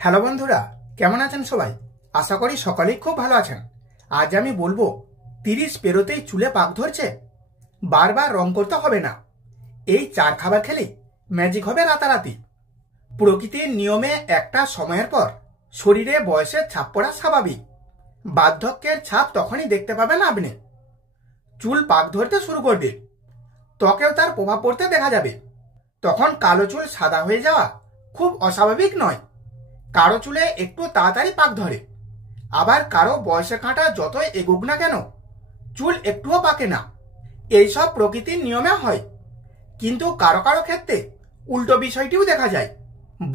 Hello বন্ধুরা, কেমন আছেন সবাই? আশা করি সকলেই খুব ভালো আছেন। আজ আমি বলবো 30 পেরোতেই চুলে পাক ধরছে, বারবার রং করতে হবে না। এই 4 খাবার খেলেই ম্যাজিক হবে রাতারাতি। প্রকৃতির নিয়মে একটা সময়ের পর শরীরে বয়সের ছাপ পড়া স্বাভাবিক। বার্ধক্যের ছাপ তখনই দেখতে পাবেন আপনি। চুল পাক ধরতে শুরু করবে, ত্বকেও তার প্রভাব পড়তে দেখা যাবে। তখন কালো চুল সাদা হয়ে যাওয়া খুব অস্বাভাবিক নয়। কারো চুলে একটু তাড়াতাড়ি পাক ধরে, আবার কারো বয়সের কাঁটা যতই এগুক না কেন চুল একটুও পাকে না। এইসব প্রকৃতির নিয়মে হয়, কিন্তু কারো কারো ক্ষেত্রে উল্টো বিষয়টিও দেখা যায়।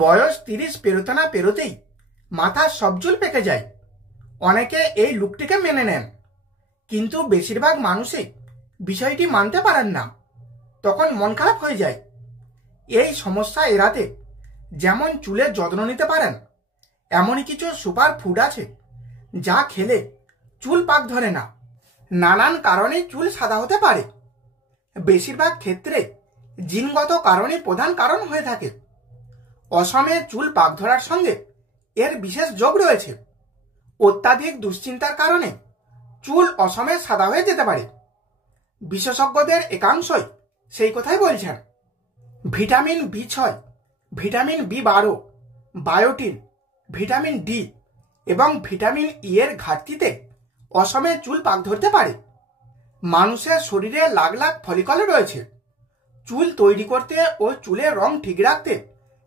বয়স 30 পেরোতে না পেরোতেই মাথার সব চুল পেকে যায়। অনেকে এই লুকটিকে মেনে নেন, কিন্তু বেশিরভাগ মানুষই বিষয়টি মানতে পারেন না। তখন মন খারাপ হয়ে যায়। এই সমস্যা এড়াতে যেমন চুলের যত্ন নিতে পারেন, এমনই কিছু সুপার ফুড আছে যা খেলে চুল পাক ধরে না। নানান কারণে চুল সাদা হতে পারে। বেশিরভাগ ক্ষেত্রে জিনগত কারণে প্রধান কারণ হয়ে থাকে। অসময়ে চুল পাক ধরার সঙ্গে এর বিশেষ যোগ রয়েছে। অত্যাধিক দুশ্চিন্তার কারণে চুল অসময়ে সাদা হয়ে যেতে পারে। বিশেষজ্ঞদের একাংশই সেই কথাই বলছেন। Vitamin B6, vitamin B12, বায়োটিন, vitamin D এবং ভিটামিন ই এর ঘাটতিতে অসময়ে চুল পাক ধরতে পারে। মানুষের শরীরে লাখ লাখ ফলিকল রয়েছে। চুল তৈরি করতে ও চুলের রং ঠিক রাখতে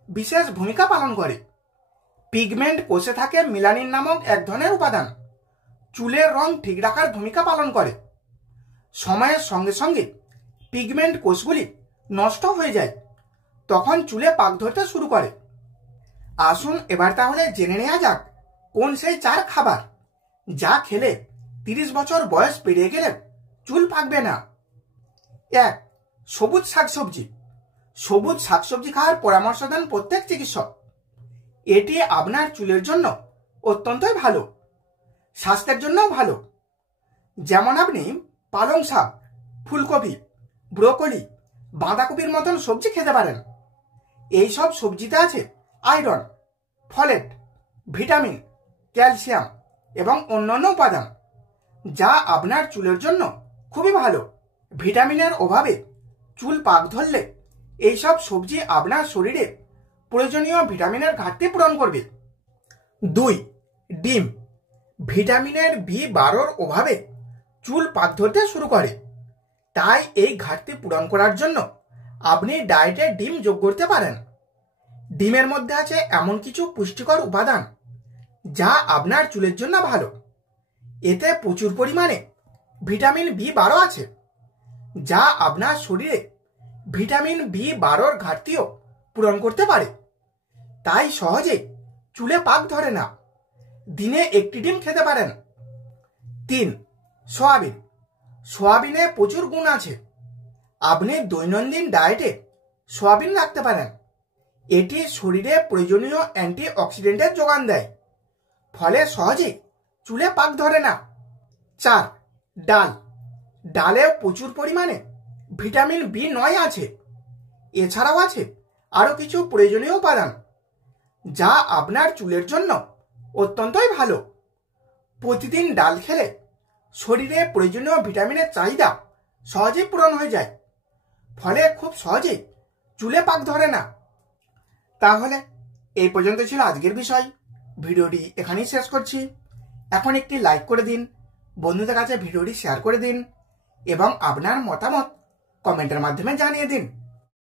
বিশেষ ভূমিকা পালন করে। পিগমেন্ট কোষে থাকে মেলানিন নামক এক ধরনের উপাদান, চুলের রং ঠিক রাখার ভূমিকা পালন করে। সময়ের সঙ্গে সঙ্গে পিগমেন্ট কোষগুলি নষ্ট হয়ে যায়, তখন চুলে পাক ধরতে শুরু করে। আসুন এবার তাহলে জেনে নেওয়া যাক কোন সেই 4 খাবার যা খেলে 30 বছর বয়স পেরিয়ে গেলে চুল পাকবে না। 1. সবুজ শাকসবজি। সবুজ শাকসবজি খাওয়ার পরামর্শ দেন প্রত্যেক চিকিৎসক। এটি আপনার চুলের জন্য অত্যন্তই ভালো, স্বাস্থ্যের জন্যও ভালো। যেমন আপনি পালং শাক, ফুলকপি, ব্রোকলি, বাঁধাকপির মতন সবজি খেতে পারেন। এইসব সবজিতে আছে আয়রন, ফলেট, ভিটামিন, ক্যালসিয়াম এবং অন্যান্য উপাদান যা আপনার চুলের জন্য খুবই ভালো। ভিটামিনের অভাবে চুল পাক ধরলে এইসব সবজি আপনার শরীরে প্রয়োজনীয় ভিটামিনের ঘাটতি পূরণ করবে। 2. ডিম। ভিটামিনের B12 অভাবে চুল পাক ধরতে শুরু করে, তাই এই ঘাটতি পূরণ করার জন্য আপনি ডায়েটে ডিম যোগ করতে পারেন। ডিমের মধ্যে আছে এমন কিছু পুষ্টিকর উপাদান যা আপনার চুলের জন্য ভালো। এতে প্রচুর পরিমাণে ভিটামিন B12 আছে, যা আপনার শরীরে ভিটামিন B12 ঘাটতিও পূরণ করতে পারে, তাই সহজে চুলে পাক ধরে না। দিনে 1টি ডিম খেতে পারেন। 3. সয়াবিন। সয়াবিনে প্রচুর গুণ আছে। আপনি দৈনন্দিন ডায়েটে সয়াবিন রাখতে পারেন। এটি শরীরে প্রয়োজনীয় অ্যান্টিঅক্সিডেন্টের যোগান দেয়, ফলে সহজেই চুলে পাক ধরে না। 4. ডাল। ডালেও প্রচুর পরিমাণে ভিটামিন B9 আছে। এছাড়াও আছে আরও কিছু প্রয়োজনীয় উপাদান যা আপনার চুলের জন্য অত্যন্তই ভালো। প্রতিদিন ডাল খেলে শরীরে প্রয়োজনীয় ভিটামিনের চাহিদা সহজেই পূরণ হয়ে যায়, ফলে খুব সহজেই চুলে পাক ধরে না। তাহলে এই পর্যন্ত ছিল আজকের বিষয়। ভিডিওটি এখানেই শেষ করছি। এখন একটি লাইক করে দিন, বন্ধুদের কাছে ভিডিওটি শেয়ার করে দিন এবং আপনার মতামত কমেন্টের মাধ্যমে জানিয়ে দিন।